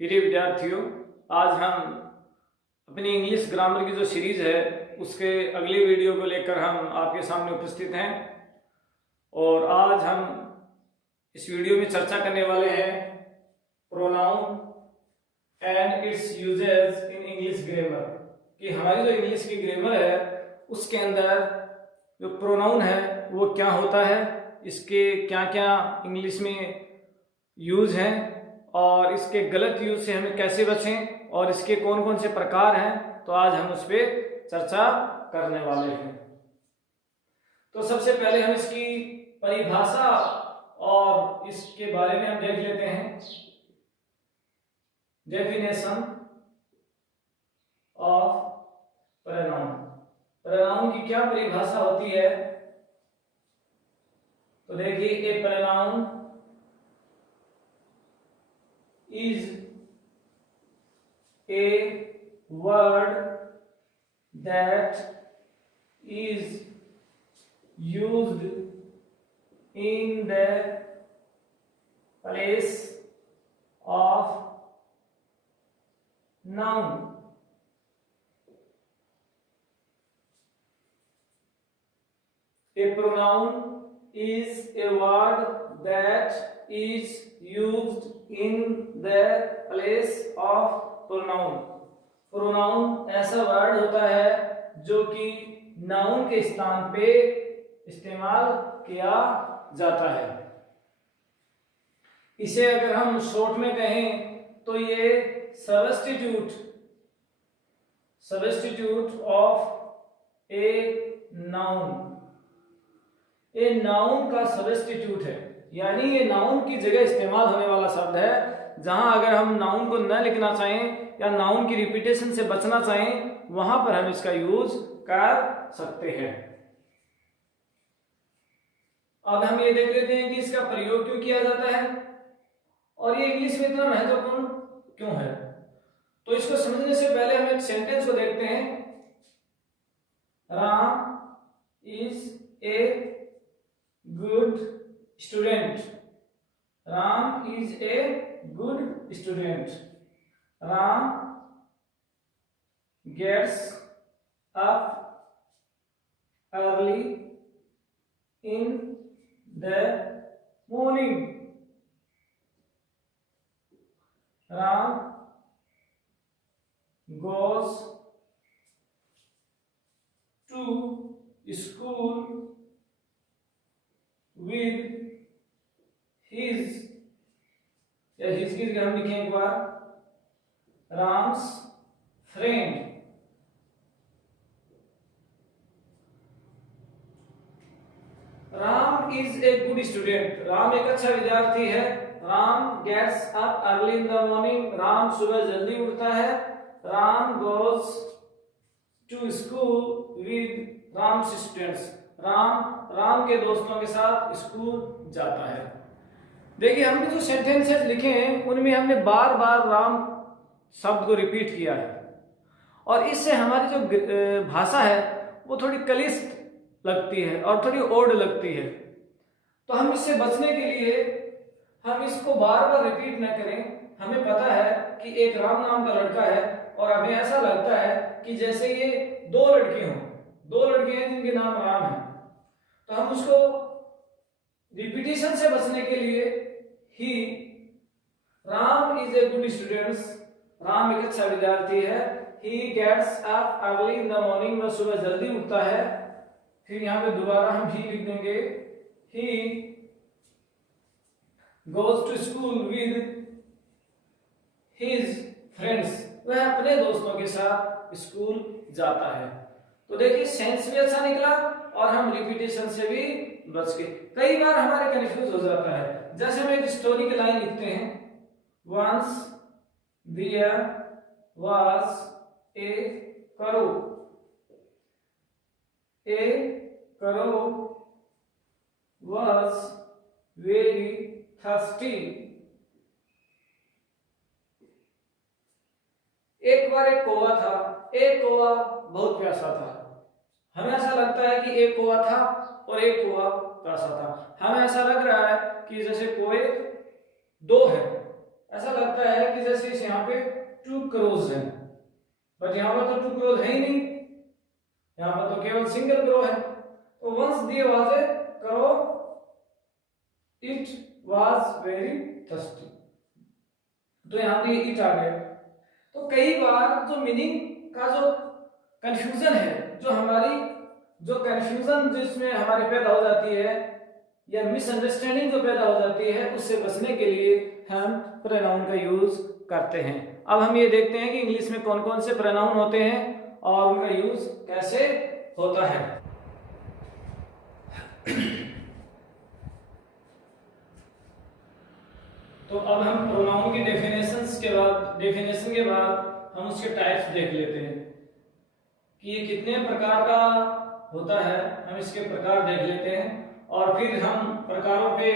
प्रिय विद्यार्थियों, आज हम अपनी इंग्लिश ग्रामर की जो सीरीज है उसके अगली वीडियो को लेकर हम आपके सामने उपस्थित हैं। और आज हम इस वीडियो में चर्चा करने वाले हैं pronoun and it's uses in English grammar, कि हमारी जो इंग्लिश की ग्रामर है उसके अंदर जो प्रोनाउन है वो क्या होता है, इसके क्या क्या इंग्लिश में यूज हैं और इसके गलत यूज से हमें कैसे बचें और इसके कौन कौन से प्रकार हैं। तो आज हम उस पर चर्चा करने वाले हैं। तो सबसे पहले हम इसकी परिभाषा और इसके बारे में हम देख लेते हैं। Definition of pronoun. प्रोनाउन की क्या परिभाषा होती है? तो देखिए, ए pronoun is a word that is used in the place of noun. A pronoun is a word that is used in the place of pronoun. Pronoun ऐसा वर्ड होता है जो कि नाउन के स्थान पे इस्तेमाल किया जाता है। इसे अगर हम शॉर्ट में कहें तो ये substitute of a noun, a noun का सब्स्टिट्यूट है, यानी ये नाउन की जगह इस्तेमाल होने वाला शब्द है। जहां अगर हम नाउन को न लिखना चाहें या नाउन की रिपीटेशन से बचना चाहें वहां पर हम इसका यूज कर सकते हैं। अब हम ये देख लेते हैं कि इसका प्रयोग क्यों किया जाता है और ये इंग्लिश में इतना महत्वपूर्ण क्यों है। तो इसको समझने से पहले हम एक सेंटेंस को देखते हैं। Ram is a good student. Ram is a good student. Ram gets up early in the morning. Ram goes to school with his, या his की जगह हम लिखें एक बार Ram's friend. Ram is a good student. Ram एक अच्छा विद्यार्थी है। Ram gets up early in the morning. Ram सुबह जल्दी उठता है। Ram goes to school with Ram's students. Ram के दोस्तों के साथ स्कूल जाता है। देखिए, हमने जो सेंटेंसेस लिखे हैं उनमें हमने बार बार राम शब्द को रिपीट किया है और इससे हमारी जो भाषा है वो थोड़ी क्लिष्ट लगती है और थोड़ी ओड लगती है। तो हम इससे बचने के लिए हम इसको बार बार रिपीट न करें। हमें पता है कि एक राम नाम का लड़का है और हमें ऐसा लगता है कि जैसे ये दो लड़के हैं जिनके नाम राम है। तो हम उसको रिपीटेशन से बचने के लिए ही Ram is a good student. Ram एक अच्छा विद्यार्थी है। He gets up early in the morning, वह सुबह जल्दी उठता है। फिर यहाँ पे दोबारा हम ही लिख देंगे। He goes to school with his friends, वह अपने दोस्तों के साथ स्कूल जाता है। तो देखिए, सेंस भी अच्छा निकला और हम रिपीटेशन से भी बच गए। कई बार हमारे कंफ्यूज हो जाता है। जैसे हम एक स्टोरी की लाइन लिखते हैं, वंस देयर वाज ए करो। ए करो वाज वेरी थर्स्टी। एक बार एक कौवा था। एक कौवा बहुत प्यासा था। हमें ऐसा लगता है कि एक कौवा था और एक कौवा प्यासा था। हमें ऐसा लग रहा है कि जैसे कोए दो है, ऐसा लगता है कि जैसे इस यहाँ पे 2 क्रोज है, बट यहाँ पर तो 2 क्रोज है ही नहीं, यहाँ पर तो केवल सिंगल क्रो है। तो once there was a crow, it was very thirsty, तो यहाँ पे इट आ गया। तो कई बार जो मीनिंग का जो कंफ्यूजन है, जो हमारी जो कंफ्यूजन जिसमें हमारे पैदा हो जाती है या मिसअंडरस्टैंडिंग जो पैदा हो जाती है, उससे बचने के लिए हम प्रोनाउन का यूज करते हैं। अब हम ये देखते हैं कि इंग्लिश में कौन कौन से प्रोनाउन होते हैं और उनका यूज कैसे होता है। तो अब हम प्रोनाउन की डेफिनेशन के बाद हम उसके टाइप्स देख लेते हैं कि ये कितने प्रकार का होता है। हम इसके प्रकार देख लेते हैं और फिर हम प्रकारों पे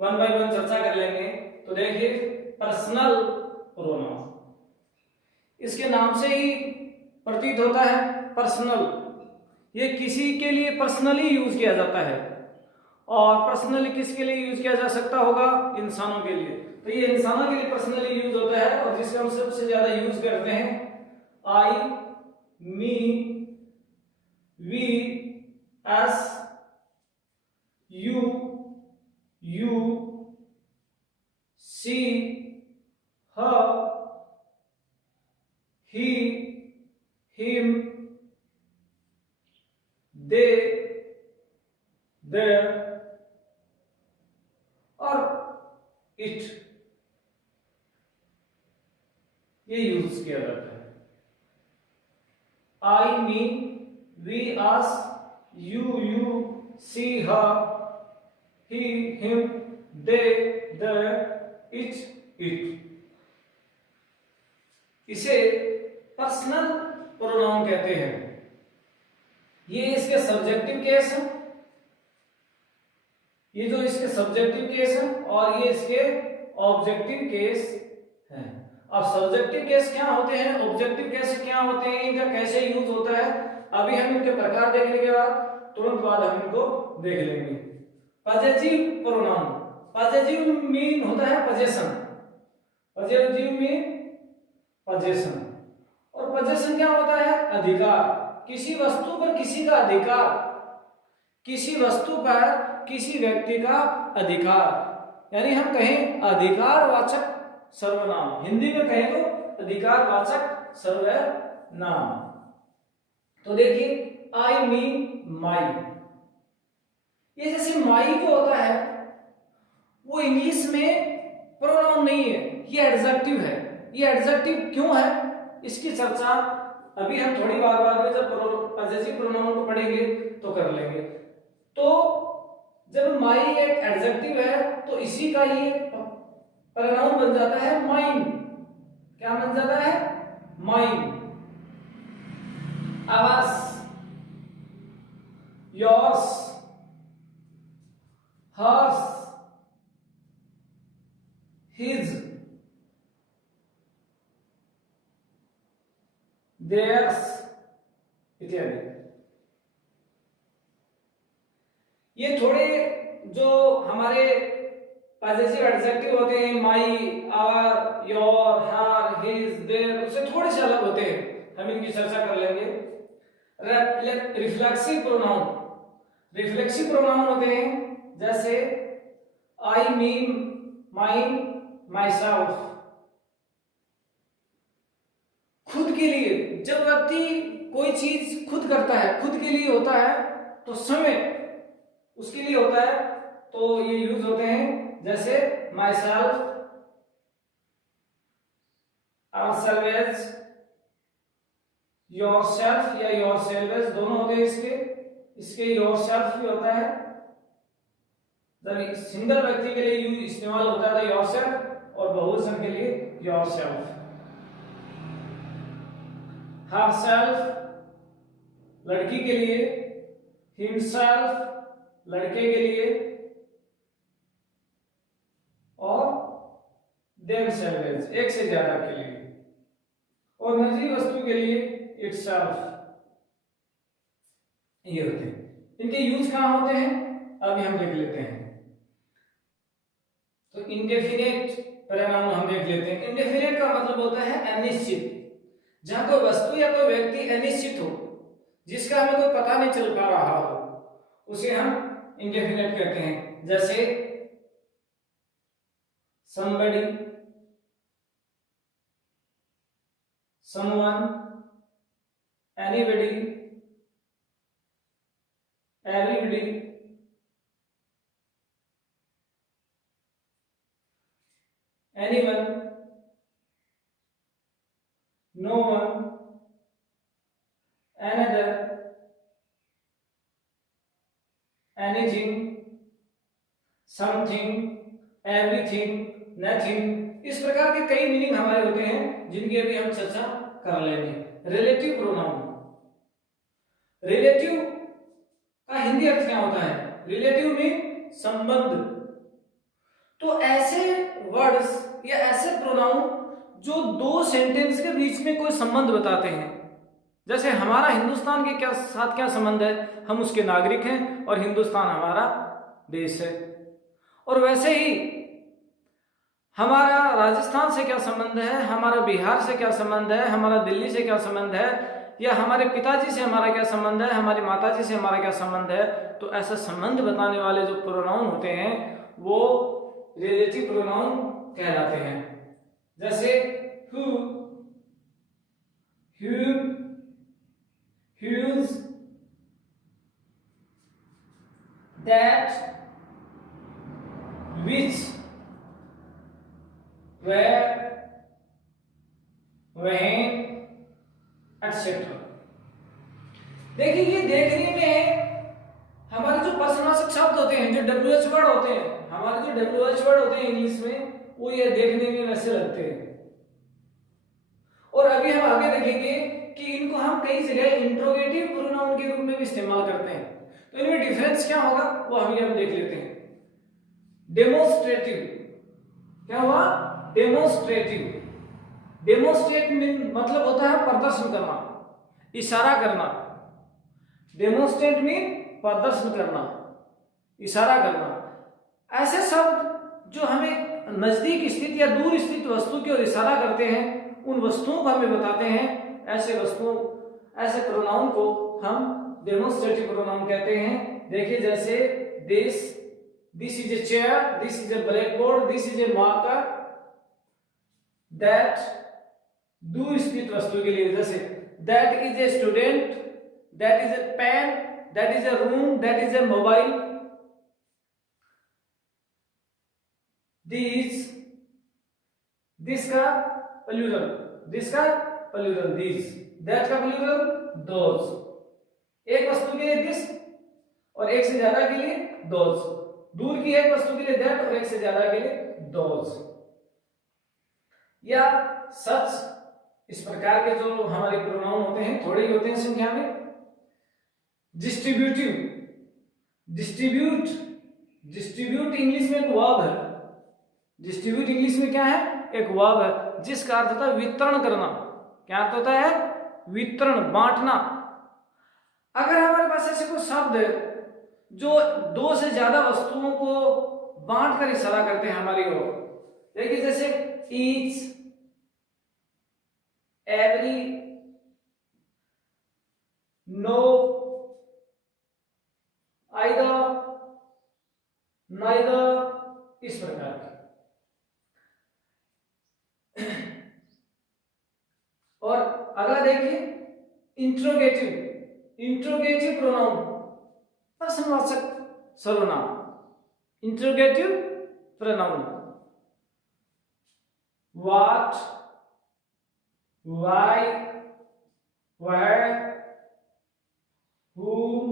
1 बाय 1 चर्चा कर लेंगे। तो देखिए, पर्सनल प्रोनाउन, इसके नाम से ही प्रतीत होता है पर्सनल, ये किसी के लिए पर्सनली यूज किया जाता है। और पर्सनली किसके लिए यूज किया जा सकता होगा? इंसानों के लिए। तो ये इंसानों के लिए पर्सनली यूज होता है और जिसका हम सबसे ज्यादा यूज करते हैं I, me, we, us, you, she, her, he, him, they, their और इट, ये यूज किया जाता है। I, me, we, us, you, she, her, he, him, they, their, it. इसे पर्सनल प्रोनाउन कहते हैं। ये इसके सब्जेक्टिव केस है, ये जो इसके सब्जेक्टिव केस है और ये इसके ऑब्जेक्टिव केस है। अब सब्जेक्टिव केस क्या होते हैं, ऑब्जेक्टिव केस क्या होते हैं, इनका कैसे यूज होता है, अभी हम इनके प्रकार देखने के बाद तुरंत बाद हम इनको देख लेंगे। पॉजेसिव प्रोनाउन, पॉजेसिव मीन होता है पोजेशन, पॉजेसिव मीन पोजेशन, और पोजेशन क्या होता है? अधिकार, किसी वस्तु पर किसी का अधिकार, किसी वस्तु पर किसी व्यक्ति का अधिकार, यानी हम कहें अधिकारवाचक सर्वनाम, हिंदी में कहें तो अधिकारवाचक सर्वनाम। तो देखिए, आई, मी, माई, ये जैसे माई जो होता है वो इंग्लिश में प्रोनाउन नहीं है, ये एडजेक्टिव है। ये एडजेक्टिव क्यों है, इसकी चर्चा अभी हम थोड़ी बाद में जब पॉजेसिव प्रोनाउन को पढ़ेंगे तो कर लेंगे। तो जब माई एक एडजेक्टिव है तो इसी का ये प्रोनाउन बन जाता है माइन। क्या बन जाता है? Mine. Ours, yours, hers, his, theirs इत्यादि। ये थोड़े जो हमारे पॉजेसिव एडजेक्टिव होते हैं, my, our, your, her, his, their, उससे थोड़े से अलग होते हैं, हम इनकी चर्चा कर लेंगे। रिफ्लेक्सिव प्रोनाउन, रिफ्लेक्सिव प्रोनाउन होते हैं जैसे आई, मी, माइन, माई सेल्फ। खुद के लिए, जब व्यक्ति कोई चीज खुद करता है, खुद के लिए होता है, तो समय उसके लिए होता है, तो ये यूज होते हैं जैसे my self, ourselves, your self या योर सेल्व्स, दोनों होते हैं इसके योर सेल्फ भी होता है, जब सिंगल व्यक्ति के लिए यूज इस्तेमाल होता है योर सेल्फ, और बहुवचन के लिए योर सेल्फ। हर सेल्फ लड़की के लिए, हिमसेल्फ लड़के के लिए, और देमसेल्व्स एक से ज्यादा के लिए, और निर्जीव वस्तु के लिए इटसेल्फ। ये होते हैं, इनके यूज कहां होते हैं अभी हम देख लेते हैं। तो इंडेफिनेट प्रोनाउन हम देख लेते हैं। इंडेफिनेट का मतलब होता है अनिश्चित, जहां कोई वस्तु या कोई व्यक्ति अनिश्चित हो, जिसका हमें कोई पता नहीं चल पा रहा हो, उसे हम इंडेफिनेट कहते हैं। जैसे somebody, someone, anybody, everybody, anyone, no one, another, anything, something, everything, nothing. इस प्रकार के कई मीनिंग हमारे होते हैं जिनकी अभी हम चर्चा कर लेंगे। रिलेटिव प्रोनाउन, रिलेटिव का हिंदी अर्थ क्या होता है? रिलेटिव मीन संबंध। तो ऐसे वर्ड्स या ऐसे प्रोनाउन जो दो सेंटेंस के बीच में कोई संबंध बताते हैं। जैसे हमारा हिंदुस्तान के साथ क्या संबंध है, हम उसके नागरिक हैं और हिंदुस्तान हमारा देश है। और वैसे ही हमारा राजस्थान से क्या संबंध है, हमारा बिहार से क्या संबंध है, हमारा दिल्ली से क्या संबंध है, या हमारे पिताजी से हमारा क्या संबंध है, हमारी माताजी से हमारा क्या संबंध है। तो ऐसा संबंध बताने वाले जो प्रोनाउन होते हैं वो रिलेटिव प्रोनाउन कहलाते हैं। जैसे who, whom, whose, that, which, where, when, etc. देखिए ये देखने में हमारे जो पर्सनावाचक शब्द होते हैं, जो WH वर्ड होते हैं, हमारे जो WH वर्ड होते हैं इंग्लिश में, वो ये देखने में वैसे लगते हैं। और अभी हम आगे देखेंगे कि इनको हम कई जगह इंट्रोगेटिव प्रोनाउन के रूप में भी इस्तेमाल करते हैं। तो इनमें डिफरेंस क्या होगा वो अभी हम देख लेते हैं। डेमोन्स्ट्रेटिव, क्या हुआ? डेमोन्स्ट्रेटिव। डेमोन्स्ट्रेट मतलब होता है प्रदर्शन करना, इशारा करना। डेमोन्स्ट्रेट मीन प्रदर्शन करना, इशारा करना। ऐसे शब्द जो हमें नजदीक स्थित या दूर स्थित वस्तु की ओर इशारा करते हैं, उन वस्तुओं को हमें बताते हैं, ऐसे वस्तुओं, ऐसे प्रोनाउन को हम डेमोन्स्ट्रेटिव प्रोनाउन कहते हैं। देखिए जैसे this is a chair, this is a blackboard, this is a marker. That दूर स्थित वस्तु के लिए, जैसे that is a student, that is a pen, that is a room, that is a mobile. This का plural, this का plural this, that का plural those. एक वस्तु के लिए दिस और एक से ज्यादा के लिए दोज। दूर की एक वस्तु के लिए दैट और एक से ज्यादा के लिए दोज। या सच, इस प्रकार के जो हमारे प्रोनाउन होते हैं, थोड़े ही होते हैं संख्या में। डिस्ट्रीब्यूटिव, डिस्ट्रीब्यूट, डिस्ट्रीब्यूट इंग्लिश में एक वर्ब है। डिस्ट्रीब्यूट इंग्लिश में क्या है? एक वर्ब है जिसका अर्थ होता है वितरण करना। क्या अर्थ होता है? वितरण, बांटना। अगर हमारे पास ऐसे कोई शब्द है जो दो से ज्यादा वस्तुओं को बांट कर इशारा करते हैं हमारी ओर, देखिए जैसे each, every, no, either, neither, इस प्रकार के। और अगला देखिए इंट्रोगेटिव, इंट्रोगेटिव प्रोनाउन, प्रश्नवाचक सर्वनाम। Interrogative pronoun what, why, where, whom,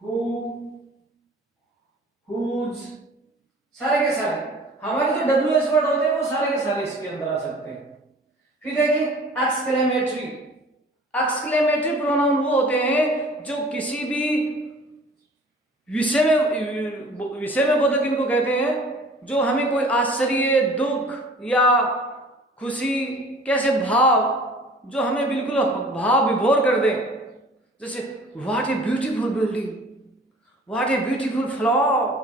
who, whose, सारे के सारे हमारे जो WH वर्ड होते हैं वो सारे के सारे इसके अंदर आ सकते हैं। फिर देखिए एक्सक्लेमेटरी, एक्सक्लेमेटरी प्रोनाउन वो होते हैं जो किसी भी विषय में बोधक इनको कहते हैं, जो हमें कोई आश्चर्य, दुख या खुशी, कैसे भाव जो हमें बिल्कुल भाव विभोर कर दे। जैसे what a beautiful building, what a beautiful flower,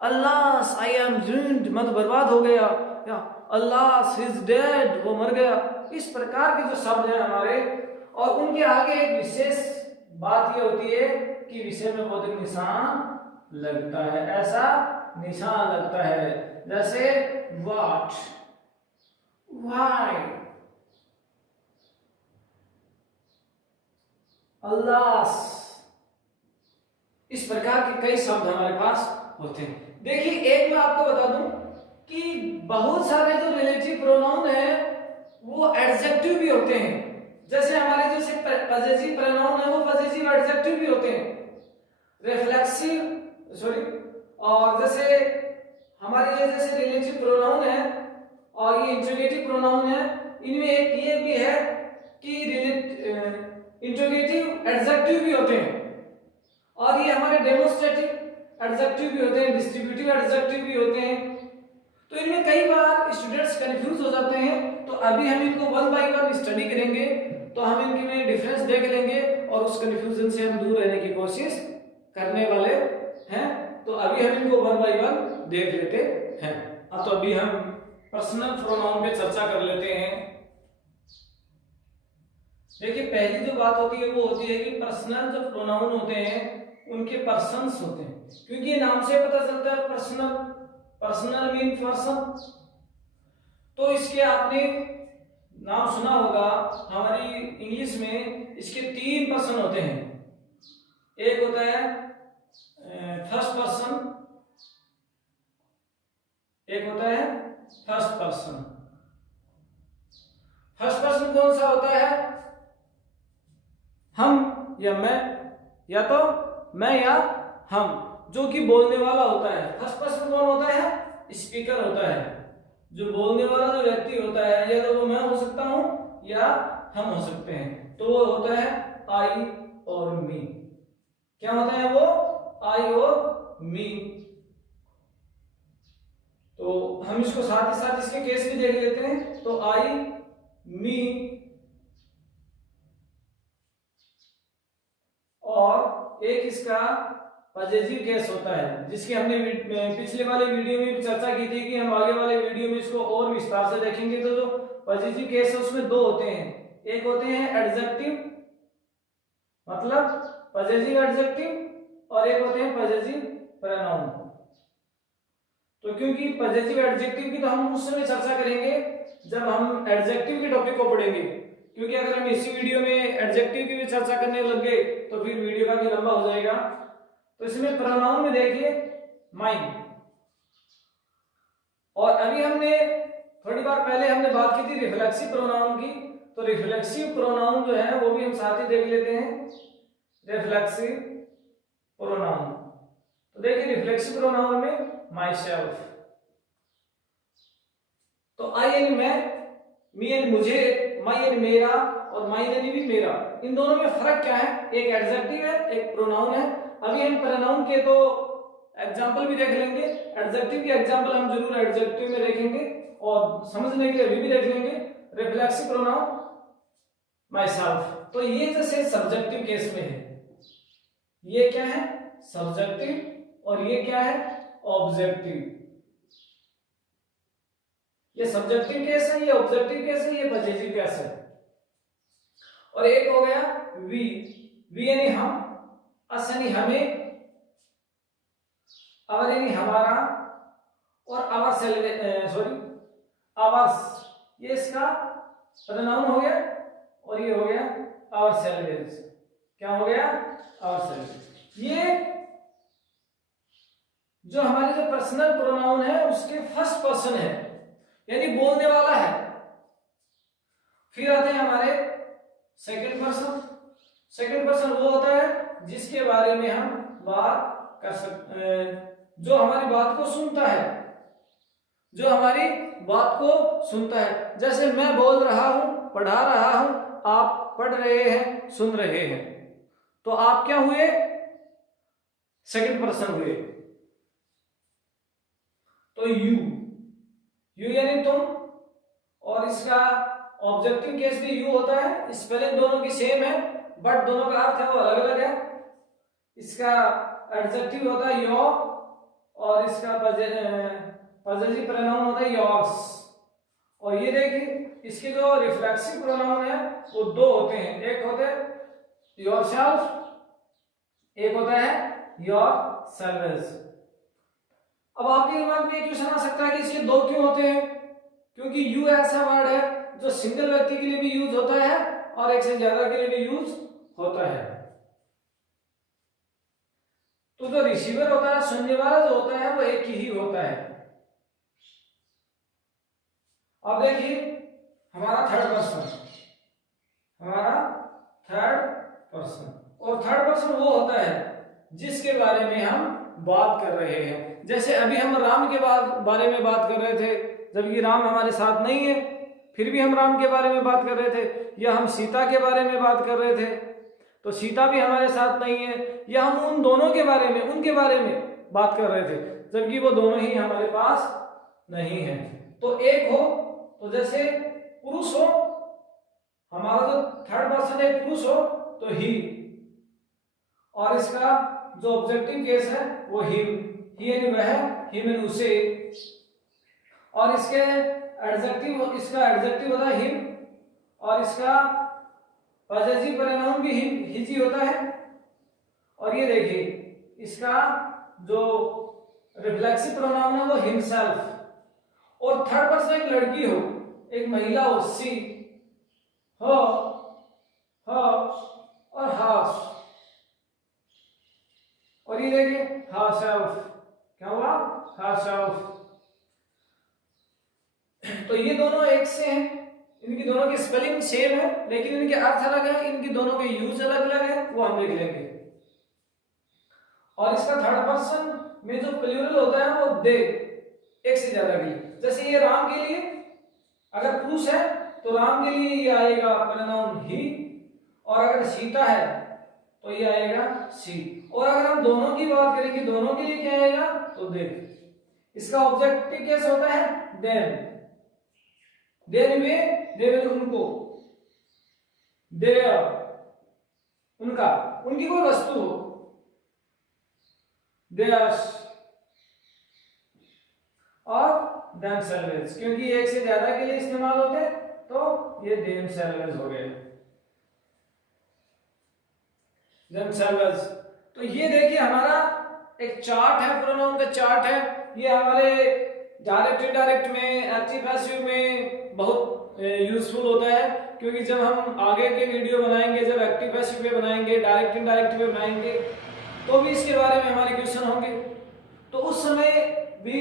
Allah alas I am ruined, मैं तो बर्बाद हो गया, या अलास ही इज डेड, वो मर गया। इस प्रकार के जो शब्द हैं हमारे, और उनके आगे एक विशेष बात ये होती है कि विषय में बोधक निशान लगता है, ऐसा निशान लगता है, जैसे व्हाट, व्हाई, अल्लास, इस प्रकार के कई शब्द हमारे पास होते हैं। देखिए एक मैं आपको बता दूं कि बहुत सारे जो रिलेटिव प्रोनाउन है वो एडजेक्टिव भी होते हैं, जैसे हमारे जैसे पजेसिव प्रोनाउन है वो पजेसिव एडजेक्टिव भी होते हैं, रिफ्लेक्सिव सॉरी, और जैसे हमारे ये जैसे रिलेटिव प्रोनाउन है और ये इंट्रोगेटिव प्रोनाउन है, इनमें एक ये भी है कि इंट्रोगेटिव एडजेक्टिव भी होते हैं, और ये हमारे डेमोन्स्ट्रेटिव एडजेक्टिव भी होते हैं, डिस्ट्रीब्यूटिव एडजेक्टिव भी होते हैं। तो इनमें कई बार स्टूडेंट्स कंफ्यूज हो जाते हैं, तो अभी हम इनको वन बाय वन स्टडी करेंगे, तो हम इनके में डिफरेंस देख लेंगे और उस कंफ्यूजन से हम दूर रहने की कोशिश करने वाले हैं। तो अभी हम इनको वन बाय वन देख लेते हैं। अब तो अभी हम पर्सनल प्रोनाउन पे चर्चा कर लेते हैं। देखिए पहली जो बात होती है वो होती है कि पर्सनल जो प्रोनाउन होते हैं उनके पर्सन्स होते हैं, क्योंकि ये नाम से पता चलता है पर्सनल, पर्सनल मीन पर्सन। तो इसके आपने नाम सुना होगा, हमारी इंग्लिश में इसके 3 पर्सन होते हैं। एक होता है फर्स्ट पर्सन, एक होता है फर्स्ट पर्सन। फर्स्ट पर्सन कौन सा होता है? हम या मैं, या तो मैं या हम, जो कि बोलने वाला होता है। फर्स्ट पर्सन कौन होता है? स्पीकर होता है, जो बोलने वाला जो व्यक्ति होता है, या तो वो मैं हो सकता हूं या हम हो सकते हैं। तो वो होता है आई और मी। क्या होता है वो? आई और मी। तो हम इसको साथ ही साथ इसके केस भी देख लेते हैं। तो आई, मी, और एक इसका पजेसिव केस होता है, जिसकी हमने पिछले वाले वीडियो में भी चर्चा की थी कि हम आगे वाले वीडियो में इसको और विस्तार से देखेंगे। तो जो पजेसिव केस है उसमें 2 होते हैं, एक होते हैं एडजेक्टिव, मतलब पजेसिव एडजेक्टिव, और एक होते हैं पजेसिव प्रोनाउन। तो क्योंकि पजेसिव एडजेक्टिव की तो हम उस समय चर्चा करेंगे जब हम एडजेक्टिव के टॉपिक को पढ़ेंगे, क्योंकि अगर हम इसी वीडियो में एडजेक्टिव की भी चर्चा करने लग गए तो फिर वीडियो काफी लंबा हो जाएगा। तो इसमें प्रोनाउन में देखिए माइन, और अभी हमने थोड़ी बार पहले हमने बात की थी रिफ्लेक्सिव प्रोनाउन की, तो रिफ्लेक्सिव प्रोनाउन जो है वो भी हम साथ ही देख लेते हैं। रिफ्लेक्सिव प्रोनाउन, तो देखिए रिफ्लेक्सिव प्रोनाउन में माई सेल्फ, तो आई यानी मैं, मी यानी मुझे, माई यानी मेरा, और माई यानी भी मेरा। इन दोनों में फर्क क्या है? एक एडजेक्टिव है, एक प्रोनाउन है। अभी हम प्रोनाउन के तो एग्जांपल भी देख लेंगे, एडजेक्टिव के एग्जांपल हम जरूर एडजेक्टिव में देखेंगे, और समझने के लिए अभी भी देख लेंगे। रिफ्लेक्सिव प्रोनाउन माई सेल्फ, तो ये जैसे सब्जेक्टिव केस में है, ये क्या है? सब्जेक्टिव, और ये क्या है? ऑब्जेक्टिव। ये सब्जेक्टिव केस है, ये ऑब्जेक्टिव केस है, ये पजेसिव केस है। और एक हो गया वी, वी यानी हम, अस यानी हमें, अवर यानी हमारा, और अवर सॉरी अवर्स, ये इसका प्रोनाउन हो गया, और ये हो गया आवर सेल्वेज। क्या हो गया? Ourselves. ये जो हमारे जो पर्सनल प्रोनाउन है उसके फर्स्ट पर्सन है, यानी बोलने वाला है। फिर आते हैं हमारे सेकंड पर्सन। सेकंड पर्सन वो होता है जिसके बारे में हम बात कर सकते, जो हमारी बात को सुनता है, जो हमारी बात को सुनता है। जैसे मैं बोल रहा हूं, पढ़ा रहा हूं, आप पढ़ रहे हैं, सुन रहे हैं, तो आप क्या हुए? सेकंड पर्सन हुए। तो यू यानी तुम, और इसका ऑब्जेक्टिव केस भी यू होता है। स्पेलिंग दोनों की सेम है, बट दोनों का अर्थ है वो अलग अलग है। इसका एडजेक्टिव होता है योर, और इसका पजेसिव प्रोनाउन होता है योर्स। और ये देखिए इसके जो रिफ्लेक्सिव प्रोनाउन है वो दो होते हैं, एक होते हैं योरसेल्फ, एक होता है योरसेल्व्स। अब आपके दिमाग में एक क्वेश्चन आ सकता है कि इसके दो क्यों होते हैं? क्योंकि यू ऐसा वर्ड है जो सिंगल व्यक्ति के लिए भी यूज होता है और एक से ज्यादा के लिए भी यूज होता है। तो जो रिसीवर होता है, सुनने वाला जो होता है वो एक ही होता है। अब देखिए हमारा थर्ड पर्सन, और थर्ड पर्सन वो होता है जिसके बारे में हम बात कर रहे हैं। जैसे अभी हम राम के बारे में बात कर रहे थे, जबकि राम हमारे साथ नहीं है, फिर भी हम राम के बारे में बात कर रहे थे। या हम सीता के बारे में बात कर रहे थे तो सीता भी हमारे साथ नहीं है। या हम उन दोनों के बारे में, उनके बारे में बात कर रहे थे, जबकि वो दोनों ही हमारे पास नहीं है। तो एक हो, तो जैसे पुरुष हो, हमारा जो थर्ड पर्सन एक पुरुष हो तो ही, और इसका जो ऑब्जेक्टिव केस है वो हिम, ही यानी वह, हिम यानी उसे, और इसके इसका एडजेक्टिव होता है हिम, और इसका पॉजिटिव प्रोनाउन भी हिम, हिजी होता है। और ये देखिए इसका जो रिफ्लेक्सिव प्रोनाउन है वो हिमसेल्फ। और थर्ड पर्सन एक लड़की हो, एक महिला हो, सी, हो, और हाफ। और ये देखिए herself, क्या हुआ? herself। तो ये दोनों एक से हैं, इनकी दोनों की स्पेलिंग सेम है लेकिन इनके अर्थ अलग है, इनकी दोनों के यूज अलग अलग है, वो हम देख लेंगे। और इसका थर्ड पर्सन में जो प्लूरल होता है वो दे, एक से ज्यादा के लिए। जैसे ये राम के लिए अगर पुरुष है तो राम के लिए ये आएगा प्रोनाउन ही, और अगर सीता है तो ये आएगा सी। और अगर हम दोनों की बात करेंगे, दोनों के लिए क्या आएगा? तो दे। इसका ऑब्जेक्टिव कैसे होता है? देम, देम में देव उनको, देव उनका, उनकी कोई वस्तु हो, देयर्स, और themselves, क्योंकि एक से ज्यादा के लिए इस्तेमाल होते हैं तो ये themselves हो गए, themselves। तो ये देखिए हमारा एक चार्ट है, प्रोनाउन का चार्ट है। ये हमारे डायरेक्ट इनडायरेक्ट में, एक्टिव पैसिव में बहुत यूजफुल होता है, क्योंकि जब हम आगे के वीडियो बनाएंगे, जब एक्टिव पैसिव पे बनाएंगे, डायरेक्ट इनडायरेक्ट पे बनाएंगे, तो भी इसके बारे में हमारे क्वेश्चन होंगे। तो उस समय भी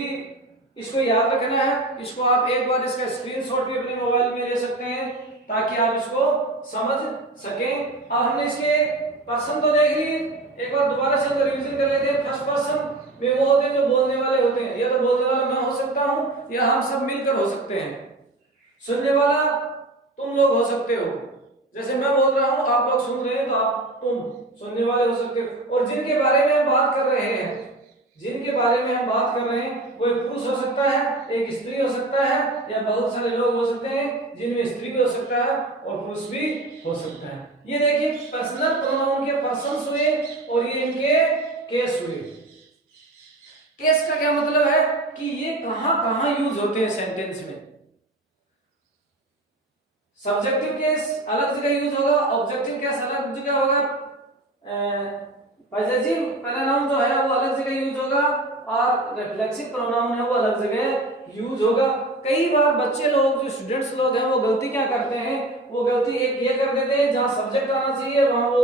इसको याद रखना है। इसको आप एक बार इसका स्क्रीनशॉट भी अपने मोबाइल में ले सकते हैं ताकि आप इसको समझ सकें। अब हमने इसके पर्सन तो देख लिए, एक बार दोबारा से रिवीजन कर लेते हैं। फर्स्ट पर्सन में वो होते हैं जो बोलने वाले होते हैं, या तो बोलने वाला मैं हो सकता हूं या हम सब मिलकर हो सकते हैं। सुनने वाला तुम लोग हो सकते हो, जैसे मैं बोल रहा हूं आप लोग सुन रहे हैं तो आप तुम सुनने वाले हो सकते हो। और जिनके बारे में हम बात कर रहे हैं, जिनके बारे में हम बात कर रहे हैं वो एक पुरुष हो सकता है, एक स्त्री हो सकता है, या बहुत सारे लोग हो सकते हैं जिनमें स्त्री भी हो सकता है और पुरुष भी हो सकता है। ये देखिए पर्सनल प्रोनाउन के पर्सन्स हुए और ये इनके केस हुए। केस का क्या मतलब है कि ये कहां यूज होते हैं सेंटेंस में। सब्जेक्टिव केस अलग जगह यूज होगा, ऑब्जेक्टिव केस अलग जगह होगा, पॉजिटिव प्रोनाउन जो है वो अलग जगह यूज होगा, और रिफ्लेक्सिव प्रोनाउन है वो अलग जगह यूज होगा। कई बार बच्चे लोग, जो स्टूडेंट्स लोग हैं, वो गलती क्या करते हैं, वो गलती एक ये कर देते हैं जहां सब्जेक्ट आना चाहिए वहां वो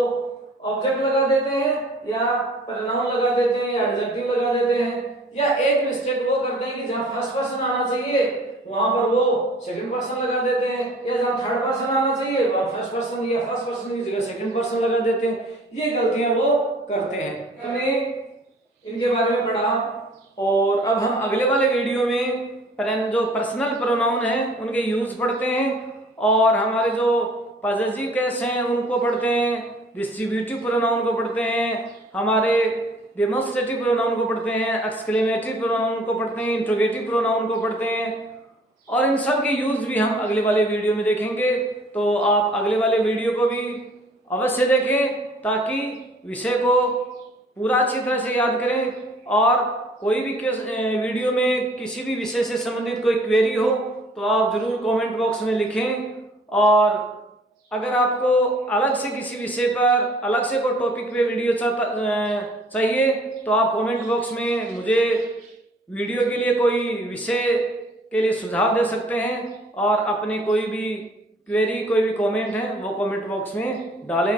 ऑब्जेक्ट लगा देते हैं, या प्रोनाउन लगा देते हैं, या एडजेक्टिव लगा देते हैं। या एक मिस्टेक वो करते हैं कि जहां फर्स्ट पर्सन आना चाहिए वहां पर वो सेकंड पर्सन लगा देते हैं, या जहां थर्ड पर्सन आना चाहिए वहां फर्स्ट पर्सन या फर्स्ट पर्सन की जगह सेकंड पर्सन लगा देते हैं। ये गलतियां वो करते हैं। हमने इनके बारे में पढ़ा, और अब हम अगले वाले वीडियो में जो पर्सनल प्रोनाउन है उनके यूज पढ़ते हैं, और हमारे जो पॉजिटिव केस हैं उनको पढ़ते हैं, डिस्ट्रीब्यूटिव प्रोनाउन को पढ़ते हैं, हमारे डेमोन्स्ट्रेटिव प्रोनाउन को पढ़ते हैं, एक्सक्लेमेटरी प्रोनाउन को पढ़ते हैं, इंट्रोगेटिव प्रोनाउन को पढ़ते हैं, और इन सब के यूज भी हम अगले वाले वीडियो में देखेंगे। तो आप अगले वाले वीडियो को भी अवश्य देखें ताकि विषय को पूरा अच्छी तरह से याद करें और कोई भी वीडियो में किसी भी विषय से संबंधित कोई क्वेरी हो तो आप जरूर कमेंट बॉक्स में लिखें। और अगर आपको अलग से किसी विषय पर अलग से कोई टॉपिक पे वीडियो चाहिए तो आप कमेंट बॉक्स में मुझे वीडियो के लिए कोई विषय के लिए सुझाव दे सकते हैं और अपने कोई भी क्वेरी कोई भी कमेंट है वो कमेंट बॉक्स में डालें।